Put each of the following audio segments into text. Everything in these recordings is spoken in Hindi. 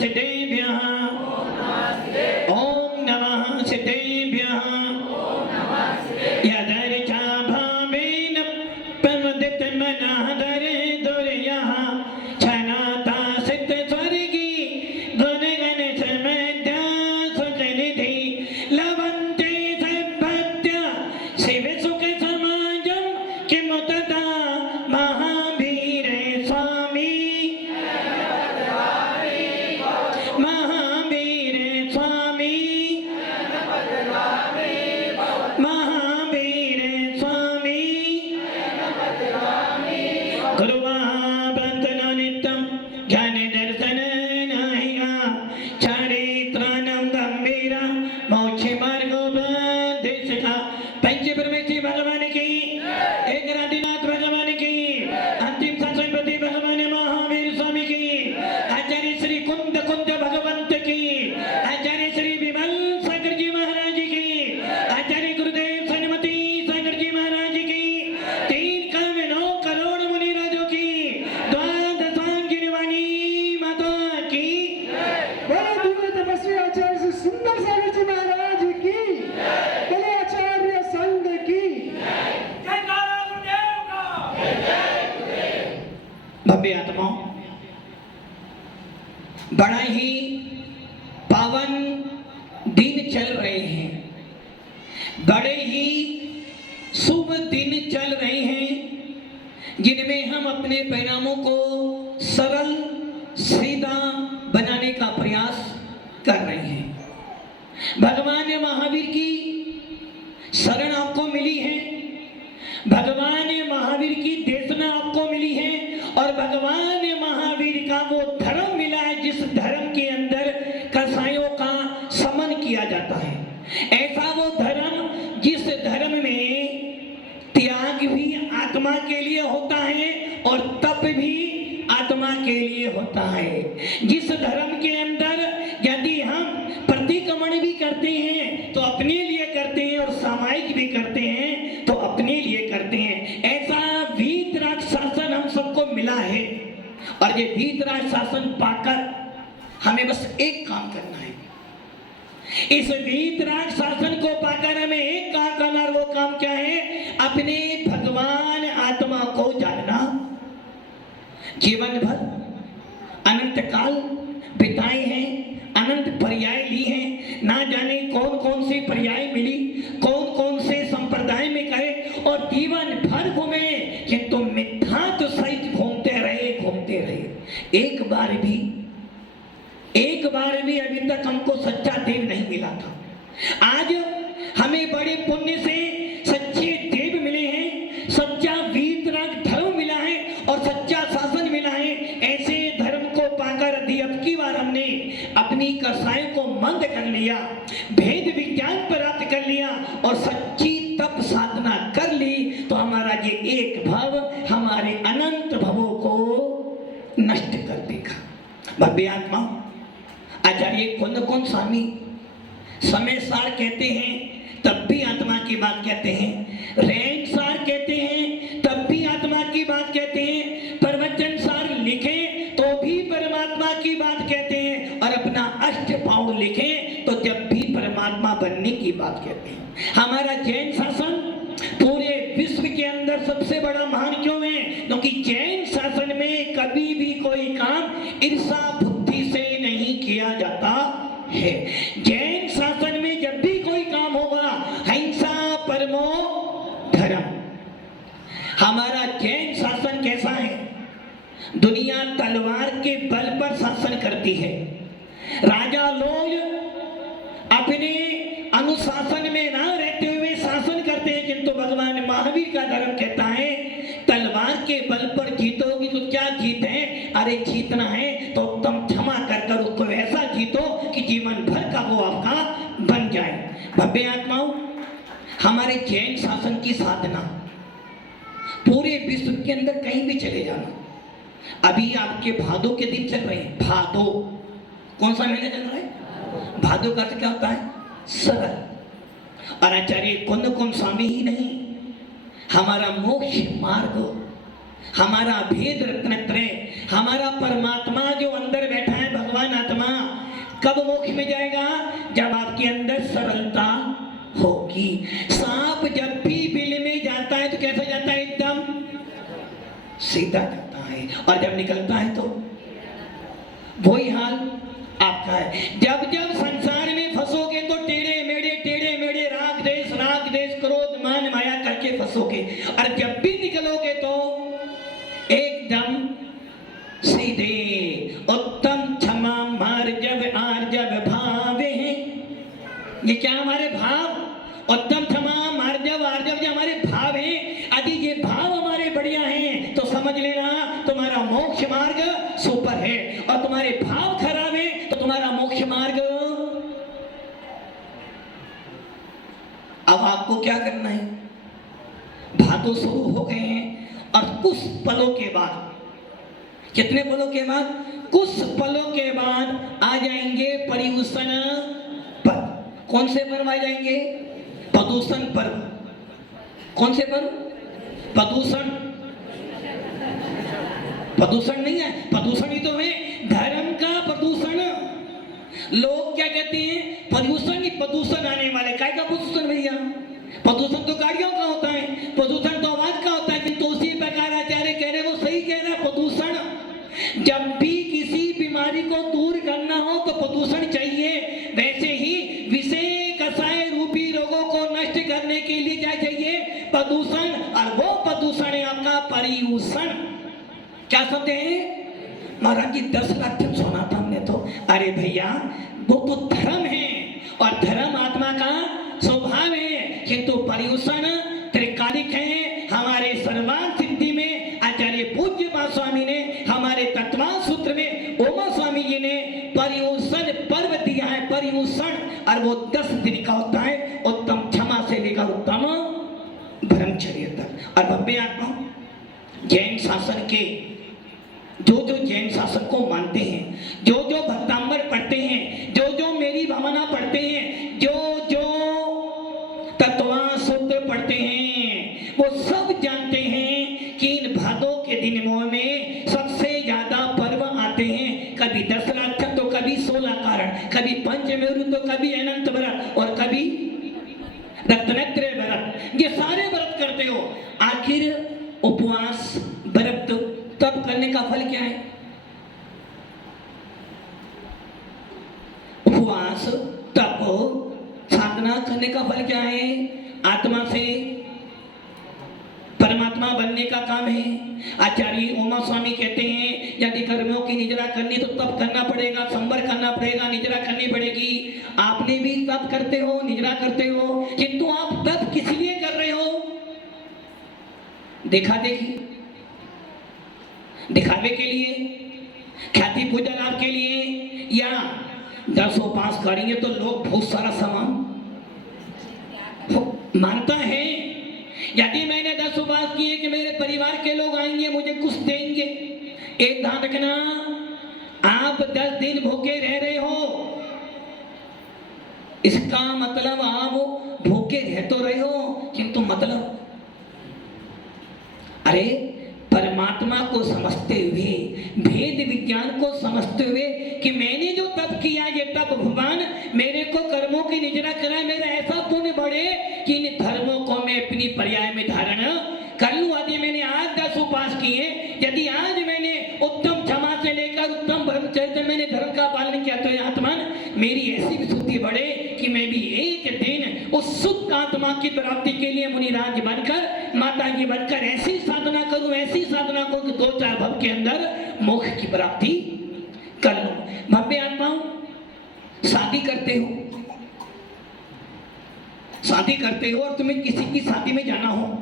सिद्धेभ्यः ओम नमः सिद्धेभ्यः यदर्चा भावेन प्रमुदित मनः दरे दुर्यः छनाता सिद्ध स्वर्गी गुणगण समध्य सुखनिधि लवन्ते सद्भक्त्या शिव सुख समाजं किमुतता महावीर स्वामी महावीर स्वामी महावीर स्वामी गुरुवाबंधन नित्यं ज्ञान दर्शन नाहिया चारित्राणं गंभीरा मोक्ष मार्गोपदेशका पंच परमेश्वरी भगवान की एक राधिनाथ भगवान की अंतिम शासनपति भगवान महावीर स्वामी की आचार्य श्री कुंद भगवंत की आचार्य श्री विमल सागर जी महाराज की आचार्य गुरुदेव सन्मति सागर जी महाराज की 3 करोड़ मुनि राजों की द्वादशांगिनी वाणी माता की बड़े दिव्य तपस्वी आचार्य श्री सुंदर सागर जी महाराज की बड़े आचार्य संघ की भव्य आत्माओं, बड़ा ही पावन दिन चल रहे हैं, बड़े ही शुभ दिन चल रहे हैं जिनमें हम अपने परिणामों को सरल सीधा बनाने का प्रयास कर रहे हैं। भगवान महावीर की शरण आपको मिली है, भगवान महावीर की देशना आपको मिली है और भगवान महावीर का वो धर्म मिला है जिस धर्म के अंदर कसायों का समन किया जाता है। ऐसा वो धर्म जिस धर्म में त्याग भी आत्मा के लिए होता है और तप भी आत्मा के लिए होता है। जिस धर्म के अंदर यदि हम प्रतिक्रमण भी करते हैं तो अपने लिए करते हैं और सामायिक भी करते हैं तो अपने लिए करते हैं। ऐसा वीतराग शासन हम सबको मिला है और ये वीतराग शासन पाकर हमें बस एक काम करना है। इस वीतराग शासन को पाकर हमें एक काम करना, और वो काम क्या है? अपने भगवान आत्मा को जानना। जीवन भर अनंत काल बिताए हैं, अनंत पर्याय ली हैं, ना जाने कौन कौन सी पर्याय मिली, कौन कौन से संप्रदाय में गए और जीवन भर घूमे किंतु मिथ्या तो सहित घूमते रहे। एक बार भी अभी तक हमको सच्चा देव नहीं मिला था। आज हमें बड़े पुण्य से सच्चे देव मिले हैं, सच्चा वीतराग धर्म मिला है और सच्चा शासन मिला है। ऐसे धर्म को पाकर यदि अब की बार हमने अपनी कसाई को मंद कर लिया, भेद विज्ञान प्राप्त कर लिया और सच्ची तप साधना कर ली तो हमारा ये एक भव हमारे अनंत भवों को नष्ट कर देगा। भव्य आत्मा, आचार्य कुंद स्वामी समय सार कहते हैं तब भी आत्मा की बात कहते हैं, रैंक सार कहते हैं तब भी आत्मा की बात कहते हैं, प्रवचन सार लिखे तो भी परमात्मा की बात कहते हैं और अपना अष्टपाउड लिखे तो जब भी परमात्मा बनने की बात कहते हैं। हमारा जैन शासन पूरे विश्व के अंदर सबसे बड़ा महान क्यों है? क्योंकि जैन शासन में कभी भी कोई काम ईर्षा बुद्धि से नहीं किया जाता है। जैन शासन में जब भी कोई काम होगा हिंसा परमो धर्म। हमारा जैन शासन कैसा है? दुनिया तलवार के बल पर शासन करती है। राजा लोग अपने अनुशासन में ना रहते हुए शासन करते हैं, किंतु भगवान महावीर का धर्म कहता है तलवार के बल पर जीतोगी तो क्या जीत है? अरे जीतना है तो तुम क्षमा कर उसको ऐसा जीतो कि जीवन भर का वो आपका बन जाए। भव्य आत्माओं, हमारे जैन शासन की साधना पूरे विश्व के अंदर कहीं भी चले जाना। अभी आपके भादो के दिन चल रहे हैं। भादो कौन सा महीना चल रहा है? भादो का अर्थ क्या होता है? सरल। और आचार्य कुंद स्वामी ही नहीं, हमारा मोक्ष मार्ग, हमारा भेद रत्नत्रय, हमारा परमात्मा जो अंदर बैठा है भगवान आत्मा, कब मोक्ष में जाएगा? जब आपके अंदर सरलता होगी। सांप जब भी बिल में जाता है तो कैसा जाता है? एकदम सीधा जाता है, और जब निकलता है तो वही हाल आपका है। जब जब संसार में फंसोगे तो टेढ़े मेढ़े राग देश क्रोध मान माया करके फंसोगे, और जब भी निकलोगे तो एकदम सीधे। उत्तम क्षमा मार्जव आर्जव भावे हैं। ये क्या हमारे भाव? उत्तम क्षमा मार्जव आर्जव जो हमारे भाव हैं, यदि ये भाव हमारे बढ़िया हैं तो समझ लेना तुम्हारा मोक्ष मार्ग सुपर है, और तुम्हारे भाव खराब है तो तुम्हारा मोक्ष मार्ग। अब आपको क्या करना है? भादों शुरू हो गए हैं, और कुछ पलों के बाद, कितने पलों के बाद? कुछ पलों के बाद आ जाएंगे पर्युषण पर्व। कौन से पर्व आ जाएंगे? प्रदूषण पर्व। कौन से पर्व? प्रदूषण नहीं है, प्रदूषण ही तो है, धर्म का प्रदूषण। लोग क्या कहते हैं? प्रदूषण ही प्रदूषण आने वाले। काय का प्रदूषण भैया? प्रदूषण तो गाड़ियों का होता है, प्रदूषण तो आवाज का होता है, किंतु उसी प्रकार आचार्य कह रहे, वो सही कह रहा है। प्रदूषण, जब भी किसी बीमारी को दूर करना हो तो प्रदूषण चाहिए, वैसे ही विषय कषाय रूपी रोगों को नष्ट करने के लिए क्या चाहिए? प्रदूषण। और वो प्रदूषण है आपका पर्युषण। क्या समझे महाराज जी? 10 लाख तक सुना था हमने तो। अरे भैया, वो तो धर्म है, और धर्म आत्मा का स्वभाव है, किंतु पर्युषण त्रिकालिक है। हमारे सर्वांग सिद्धि में आचार्य पूज्य स्वामी ने, हमारे तत्वांश सूत्र में उमा स्वामी जी ने पर्युषण पर्व दिया है। पर्युषण, और वो 10 दिन का होता है, उत्तम क्षमा से लेकर उत्तम ब्रह्मचर्य तक। और भव्य आत्मा जैन शासन के जो जैन शासन को मानते हैं, जो भक्तांबर पढ़ते हैं, जो मेरी भावना पढ़ते हैं, जो तत्वांश सूत्र पढ़ते हैं, वो सब जानते हैं कि इन भादों के दिनों में सबसे ज्यादा पर्व आते हैं। कभी 10 लाख तो कभी 16 कारण, कभी पंचमेरु तो कभी अनंत व्रत, और कभी रत्नत्रय व्रत। ये सारे व्रत करते हो, आखिर उपवास व्रत तब करने का फल क्या है? उपवास तप साधना करने का फल क्या है? आत्मा से परमात्मा बनने का काम है। आचार्य उमा स्वामी कहते हैं, यदि कर्मों की निजरा करनी तो तप करना पड़ेगा, संवर करना पड़ेगा, निजरा करनी पड़ेगी। आपने भी तप करते हो, निजरा करते हो, किंतु आप तप किस लिए कर रहे हो? दिखावे के लिए, ख्याति पूजन आपके लिए, या 10 उपास करेंगे तो लोग बहुत सारा सामान मानता है। यदि मैंने 10 उपास किए कि मेरे परिवार के लोग आएंगे, मुझे कुछ देंगे, एक ध्यान रखना, आप 10 दिन भूखे रह रहे हो, इसका मतलब आप भूखे रह तो रहे हो, किंतु मतलब अरे परमात्मा को समझते हुए, भेद विज्ञान को समझते हुए कि मैंने जो तप किया, ये तप भगवान मेरे को कर्मों की निजरा कराए, मेरा ऐसा पुण्य बढ़े कि इन धर्मों को मैं अपनी पर्याय में धारण कर लूं। यदि मैंने आज 10 उपास किए, यदि आज मैंने उत्तम क्षमा से लेकर उत्तम ब्रह्मचर्य मैंने धर्म का पालन किया, तो आत्मान मेरी ऐसी विशुद्धि बढ़े कि मैं भी एक दिन उस शुद्ध आत्मा की प्राप्ति के लिए मुनिराज बनकर, माता जी बनकर ऐसी साधना करूं, ऐसी साधना करूं कि 2-4 भव के अंदर मोक्ष की प्राप्ति कर लूं। भव्य आत्माओं, शादी करते हो और तुम्हें किसी की शादी में जाना हो,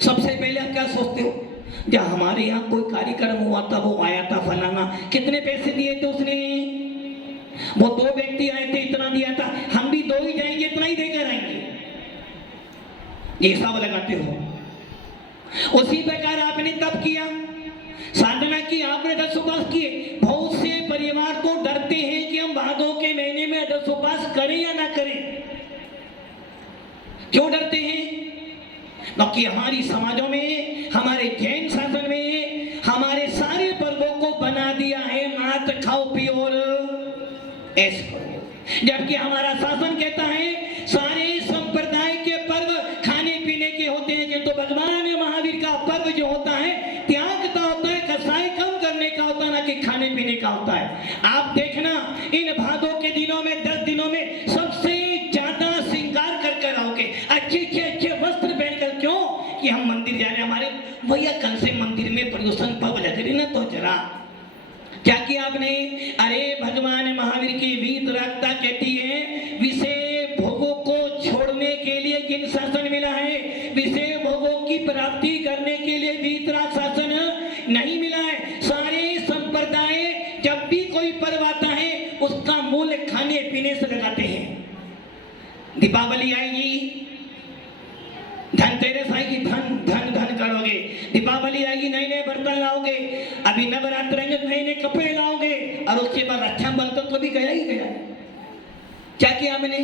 सबसे पहले आप क्या सोचते हो? जब हमारे यहाँ कोई कार्यक्रम हुआ था, वो आया था फलाना, कितने पैसे दिए थे उसने? वो 2 व्यक्ति आए थे, इतना दिया था, हम भी 2 ही जाएंगे, इतना ही देकर आएंगे, ये हिसाब लगाते हो। उसी प्रकार आपने तप किया, साधना की, आपने 10 उपास किए। बहुत से परिवार तो डरते हैं कि हम भादों के महीने में 10 उपास करें या ना करें। क्यों डरते हैं? क्योंकि हमारी समाजों में, हमारे जैन शासन में, हमारे सारे पर्वों को बना दिया है मात्र खाओ पियो और ऐसे करो। जबकि हमारा शासन कहता है सारे संप्रदाय के पर्व खाने पीने के होते हैं, किंतु भगवान महावीर का पर्व जो होता है त्याग का होता है, कसाई कम करने का होता है, ना कि खाने पीने का होता है। आप देखना इन भादों के दिनों में 10 दिनों में सबसे ज्यादा श्रृंगार कर कर आओगे, अच्छे वस्त्र पहनकर। क्यों कि हम मंदिर जा रहे हैं। हमारे भैया कल से मंदिर में प्रदूषण पब लग रही ना, तो जरा क्या किया आपने? अरे भगवान महावीर की वीतरागता कहती है विषय भोगों को छोड़ने के लिए जिन शासन मिला है, विषय भोगों की प्राप्ति करने के लिए वीतराग शासन नहीं मिला है। सारे संप्रदाय जब भी कोई पर्व आता है उसका मूल्य खाने पीने से लगाते हैं। दीपावली आएगी, धनतेरस आएगी, धन धन धन करोगे। दीपावली आएगी, नए नए बर्तन लाओगे। अभी नवरात्र आएंगे, नए नए कपड़े लाओगे। और उसके बाद रक्षाबंधन तो भी गया ही गया। क्या किया मैंने?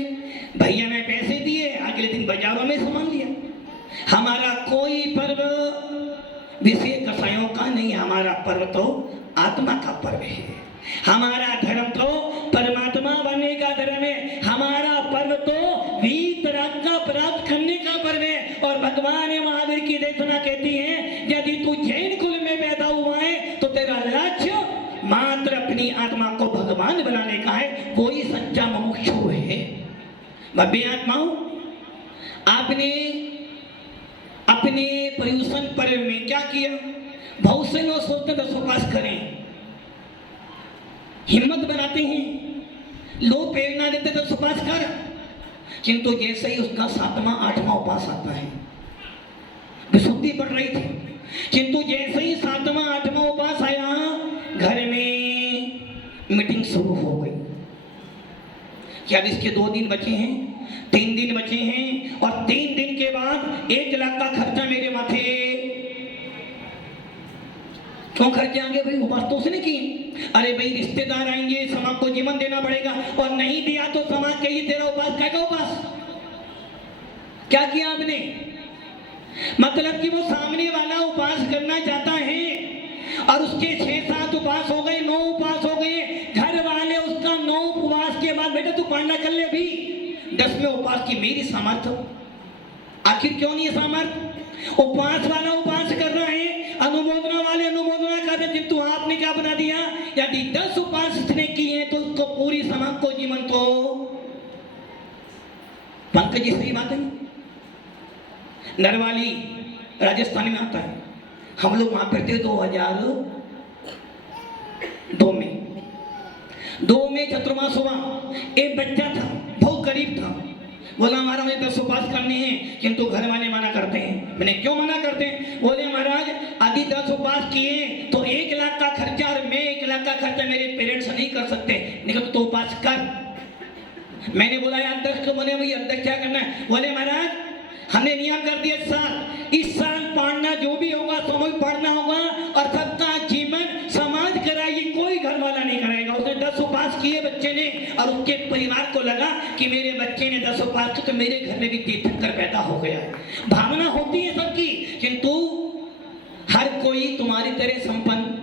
भैया ने पैसे दिए, अगले दिन बाजारों में सामान लिया। हमारा कोई पर्व विषय कसायों का नहीं, हमारा पर्व तो आत्मा का पर्व है। हमारा धर्म तो परमात्मा बनने का धर्म है। हमारा पर्व तो वीतराग का प्राप्त करने का पर्व है। और भगवान महावीर की देशना कहती है यदि तू जैन कुल में पैदा हुआ है तो तेरा लक्ष्य मात्र अपनी आत्मा को भगवान बनाने का है, वही सच्चा मुमुक्षु है। भव्य आत्माओं, आपने अपने पर्युषण पर्व में क्या किया? बहुत से लोग सोचते 10 उपवास करें, हिम्मत बनाते हैं, लोग प्रेरणा देते 10 उपवास कर, किंतु जैसे ही उसका 7वां 8वां उपवास आता है, विशुद्धि बढ़ रही थी, किंतु जैसे ही 7वां 8वां उपवास आया घर में मीटिंग शुरू हो गई कि अब इसके 2 दिन बचे हैं, 3 दिन बचे हैं और 3 दिन के बाद 1 लाख का खर्चा मेरे माथे। क्यों खर्चे आगे भाई? उपवास तो उसने किए। अरे भाई रिश्तेदार आएंगे, समाज को जीवन देना पड़ेगा, और नहीं दिया तो समाज कहिए तेरा उपवास क्या का उपवास। क्या किया आपने? मतलब कि वो सामने वाला उपवास करना चाहता है और उसके 6-7 उपवास हो गए, 9 उपवास हो गए, घर वाले उसका 9 उपवास के बाद बेटा तू पांडा कर ले, भी 10वें उपवास की मेरी सामर्थ्य। आखिर क्यों नहीं है सामर्थ्य? उपवास वाला उपवास कर रहा है, अनुमोदना वाले अनुमोदना कर रहे, किंतु आपने क्या बना दिया? यदि 10 उपवास इसने किए हैं तो उसको पूरी समाज को जीवन तो। पंकज जी सही बात है। नरवाली राजस्थान में आता है, हम लोग वहां पर थे 2002 में चतुर्मास हुआ। एक बच्चा था, बहुत गरीब था, बोला हमारा मुझे 10 उपवास करने हैं, किंतु घर वाले मना करते हैं। मैंने क्यों मना करते हैं? बोले महाराज आदि 10 उपवास किए तो 1 लाख का खर्चा, और मैं 1 लाख का खर्चा मेरे पेरेंट्स नहीं कर सकते। निकल तो उपवास कर। मैंने बोला यार अध्यक्ष को, बोले भैया अध्यक्ष क्या करना है? बोले महाराज हमने नियम कर दिया इस साल पढ़ना जो भी होगा समूह पढ़ना होगा और सबका जीवन समाज कराएगी, कोई घर वाला नहीं कराएगा। उसने 10 उपवास किए बच्चे ने, और उसके परिवार को लगा कि मेरे बच्चे ने 10 उपवास किए तो मेरे घर में भी तीर्थंकर पैदा हो गया है। भावना होती है सबकी, किंतु हर कोई तुम्हारी तरह संपन्न।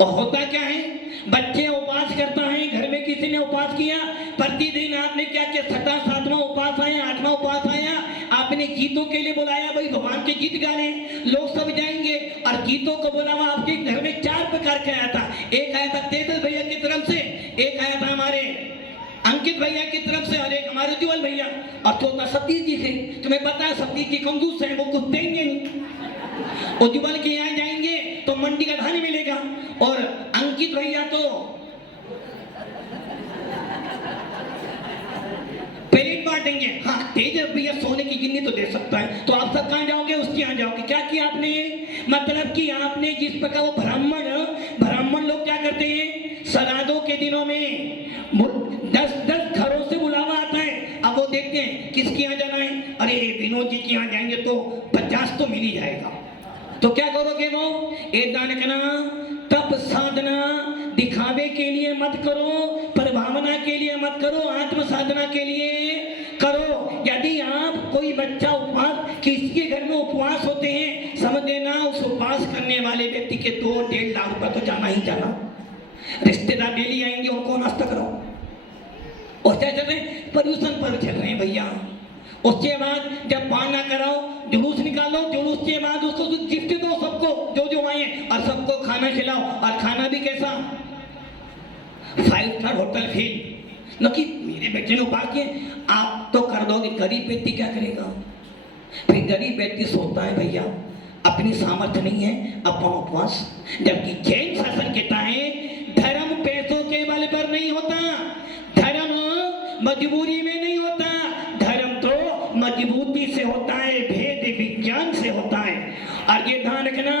और होता क्या है, बच्चे उपवास करता है, घर में किसी ने उपवास किया, प्रतिदिन आपने क्या किया? 6वां 7वां उपवास आया, 8वां उपवास आया, आपने गीतों के लिए बुलाया, भाई भगवान के गीत गाने, लोग सब जाएंगे। और गीतों को बुलावा, आपके घर में 4 प्रकार के आया था। एक आया था तेजस भैया की तरफ से, एक आया था हमारे अंकित भैया की तरफ से, और एक हमारे उज्ज्वल भैया, और चौथा सतीश जी से। तुम्हें पता है सतीश जी कंजूस है, वो कुछ देंगे नहीं। उज्ज्वल के यहाँ जाएंगे तो मंडी का धान मिलेगा, और अंकित भैया तो प्लेट बांटेंगे। हाँ तेजस भैया सोने की गिन्नी तो दे सकता है, तो आप सब कहाँ जाओगे? उसके यहाँ जाओगे। क्या किया आपने? मतलब कि आपने जिस प्रकार वो ब्राह्मण लोग क्या करते हैं, श्राद्धों के दिनों में 10 घरों से बुलावा आता है। अब वो देखते हैं किसके यहाँ जाना है, अरे विनोद जी के यहाँ जाएंगे तो 50 तो मिल ही जाएगा। तो क्या करोगे? वो एक दान करना, तप साधना दिखावे के लिए मत करो, प्रभावना के लिए मत करो, आत्म साधना के लिए करो। यदि आप कोई बच्चा उपवास, किसके घर में उपवास होते हैं, समझ लेना उस उपवास करने वाले व्यक्ति के 2-1.5 लाख रुपया तो जाना ही जाना। रिश्तेदार डेली आएंगे, उनको नाश्ता कराओ, और क्या चल रहे हैं? प्रदूषण पर चल रहे हैं भैया। उसके बाद जब पान ना कराओ, जुलूस निकालो, जुलूस के बाद उसको गिफ्ट दो सबको जो जो आए, और सबको खाना खिलाओ, और खाना भी कैसा? 5 स्टार होटल फेल। न कि मेरे बेटे ने उपास किए, आप तो कर दोगे, गरीब व्यक्ति क्या करेगा? फिर गरीब व्यक्ति सोचता है भैया अपनी सामर्थ्य नहीं है, अपना उपवास। जबकि जैन शासन कहता है धर्म पैसों के बल पर नहीं होता, धर्म मजबूरी में नहीं होता, धर्म तो मजबूती से होता है, भेद विज्ञान से होता है। और ये ध्यान रखना,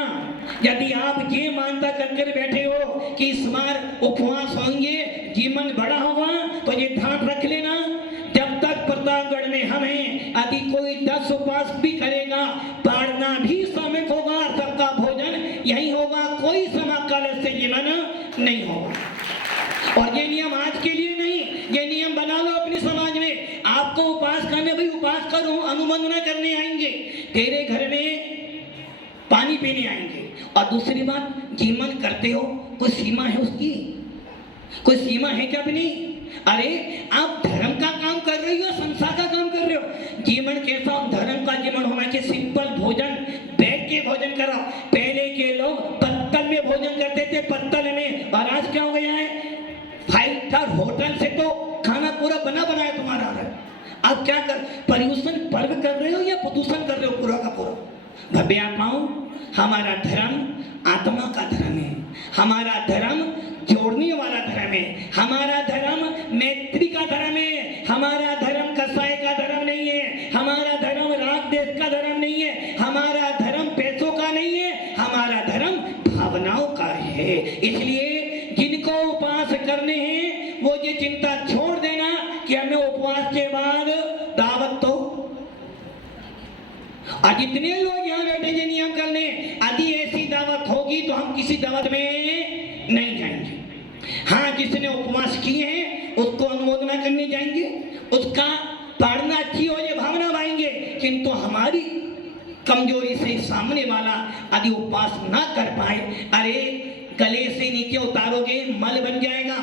यदि आप ये मानता करके बैठे हो कि इस बार उपवास होंगे, जीवन बड़ा होगा, तो ये ध्यान रख लेना, जब तक प्रतापगढ़ में हम हैं, यदि कोई 10 उपवास भी करेगा, पाड़ना भी सामूहिक होगा, सबका भोजन यही होगा, कोई समाकाल से जीवन नहीं होगा। और ये नियम आज के लिए नहीं, ये नियम बना लो अपने समाज में। आपको उपवास करने, भाई उपवास करो, अनुबंधना करने आएंगे, तेरे घर में पानी पीने आएंगे। और दूसरी बात, जीवन करते हो, कोई सीमा है उसकी? कोई सीमा है क्या? भी नहीं। अरे आप धर्म का काम कर रही हो, संसार का काम कर रहे हो। जीवन कैसा? धर्म का जीवन होना चाहिए, सिंपल भोजन, बैठ के भोजन करो। पहले के लोग पत्तल में भोजन करते थे, पत्तल में, और आज क्या हो गया है? 5 स्टार होटल से तो खाना पूरा बना बनाया तुम्हारा है। आप क्या कर, पर्यूषण पर्व कर रहे हो या प्रदूषण कर रहे हो पूरा का पूरा? भव्य आत्माओं, हमारा धर्म आत्मा का धर्म है, हमारा धर्म जोड़ने वाला धर्म है, हमारा धर्म मैत्री का धर्म है, हमारा धर्म कसाई का धर्म नहीं है, हमारा धर्म राग देश का धर्म नहीं है, हमारा धर्म पैसों का नहीं है, हमारा धर्म भावनाओं का है। इसलिए जिनको उपवास करने हैं वो ये चिंता छोड़ देना कि हमें उपवास के बाद दावत तो, और जितने लोग यहाँ बैठे ये नियम करने, यदि ऐसी दावत होगी तो हम किसी दावत में नहीं जाएंगे। हाँ, जिसने उपवास किए हैं उसको अनुमोदना करने जाएंगे, उसका पाड़ना अच्छी हो ये भावना पाएंगे, किंतु हमारी कमजोरी से सामने वाला यदि उपवास ना कर पाए, अरे गले से नीचे उतारोगे मल बन जाएगा।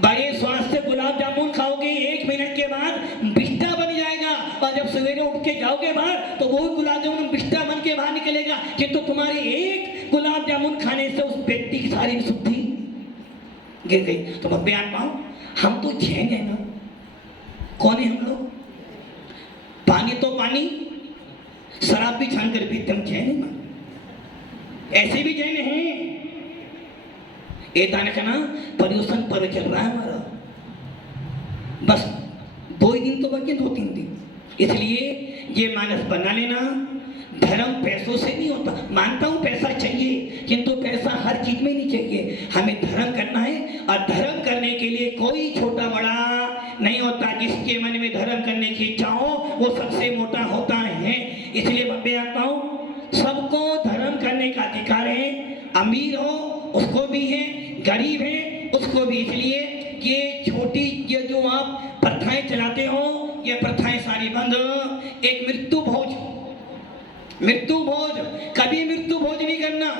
बड़े स्वाद से गुलाब जामुन खाओगे, 1 मिनट के बाद बिस्टा बन जाएगा, और जब सवेरे उठ के जाओगे बाहर तो वो गुलाब जामुन बिस्टा बन के बाहर निकलेगा, किंतु तुम्हारे एक गुलाब जामुन खाने से उस व्यक्ति की सारी शुद्धि गिर गई। तो मैं बयान पाऊं, हम तो जैन है ना। कौन है हम लोग? पानी तो पानी, शराब भी छान कर पीते, हम जैन है ना। ऐसे भी जैन हैं। ना पर्यूषण पर्व चल रहा है हमारा, बस 2 ही दिन तो बाकी, 2-3 दिन। इसलिए ये मानस बना लेना, धर्म पैसों से नहीं होता। मानता हूं पैसा चाहिए, किंतु पैसा हर चीज में नहीं चाहिए, हमें धर्म करना है, और धर्म करने के लिए कोई छोटा बड़ा नहीं होता। जिसके मन में धर्म करने की इच्छा हो वो सबसे मोटा होता है। इसलिए मैं आता हूं, सबको धर्म करने का अधिकार है, अमीर हो उसको भी है, गरीब है उसको भी। इसलिए ये छोटी ये जो आप प्रथाएं चलाते हो, ये प्रथाएं सारी बंद। एक मृत्यु भोज, मृत्यु भोज, कभी मृत्यु भोज नहीं करना।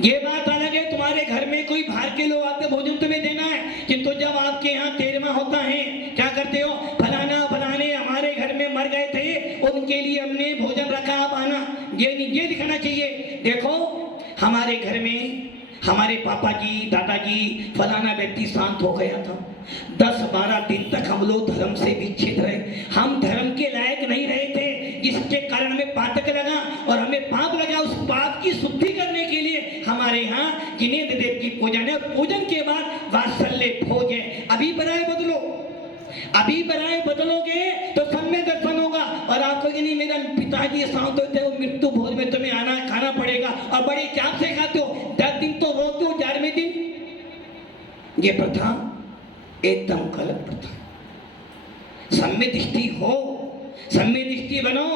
ये बात अलग है, तुम्हारे घर में कोई बाहर के लोग आते भोजन तुम्हें देना है, किंतु जब आपके यहाँ 13वां होता है क्या करते हो? फलाना फलाने हमारे घर में मर गए थे, उनके लिए हमने भोजन रखा, आप आना। ये दिखाना चाहिए, देखो हमारे घर में हमारे पापा जी दादाजी फलाना व्यक्ति शांत हो गया था, 10-12 दिन तक हम लोग धर्म से विच्छेद रहे, हम धर्म के लायक नहीं रहे थे, जिसके कारण हमें पातक लगा और हमें पाप लगा। उस पाप की शुद्धि करने के लिए हमारे यहाँ जिनेंद्र देव की पूजन है, और पूजन के बाद वात्सल्य भोज है। अभी बराए बदलो, अभी बराए बदलोगे तो सम्य दर्शन होगा। और आपको कि नहीं मेरा पिताजी शांत होते हो, मृत्यु भोज में तुम्हें आना खाना पड़ेगा, और बड़े चाप से खाते हो, 10 दिन तो रोते हो, 11वें दिन। ये प्रथा एकदम गलत प्रथा। सम्य दृष्टि हो, सम्य दृष्टि बनो।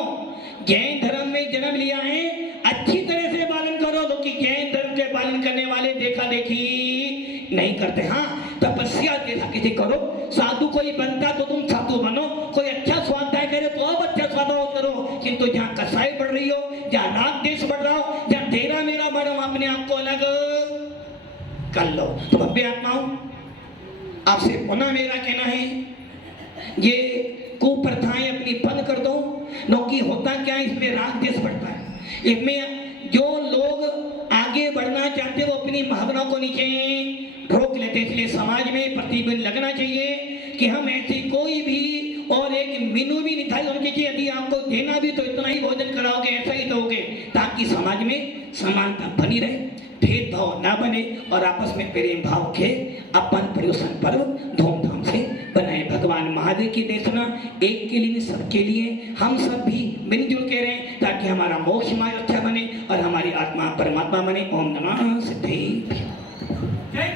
जैन धर्म में जन्म लिया है, अच्छी तरह से पालन करो, क्योंकि जैन धर्म के पालन करने वाले देखा देखी नहीं करते। हाँ, तपस्या देखा देखी करो, साधु कोई बनता तो तुम साधु बनो, कोई अच्छा स्वाध्याय करे तो अब अच्छा स्वाध्याय करो, किंतु जहाँ कसाई बढ़ रही हो, जहाँ राग देश बढ़ रहा हो, जहाँ तेरा मेरा बढ़, अपने आप को अलग कर लो। तो भव्य आत्माओं, आपसे पुनः मेरा कहना है, ये कुप्रथाएं अपनी बंद कर दो। क्योंकि होता क्या है, इसमें राग देश बढ़ता है। इसमें जो लोग आगे बढ़ना चाहते हैं वो अपनी भावनाओं को नीचे रोक लेते। इसलिए समाज में प्रतिबंध लगना चाहिए कि हम ऐसी कोई भी और एक मीनू भी निर्धारित होना चाहिए। यदि आपको देना भी तो इतना ही भोजन कराओगे, ऐसा ही दोगे, ताकि समाज में समानता बनी रहे, भेदभाव ना बने और आपस में प्रेम भाव के अपन पर्युषण पर्व धूमधाम से बनाए। भगवान महादेव की देशना एक के लिए सबके लिए, हम सब भी मिलजुल के रहें ताकि हमारा मोक्ष मार्ग अच्छा बने और हमारी आत्मा परमात्मा बने। ओम नमः सिद्धेभ्यो। जय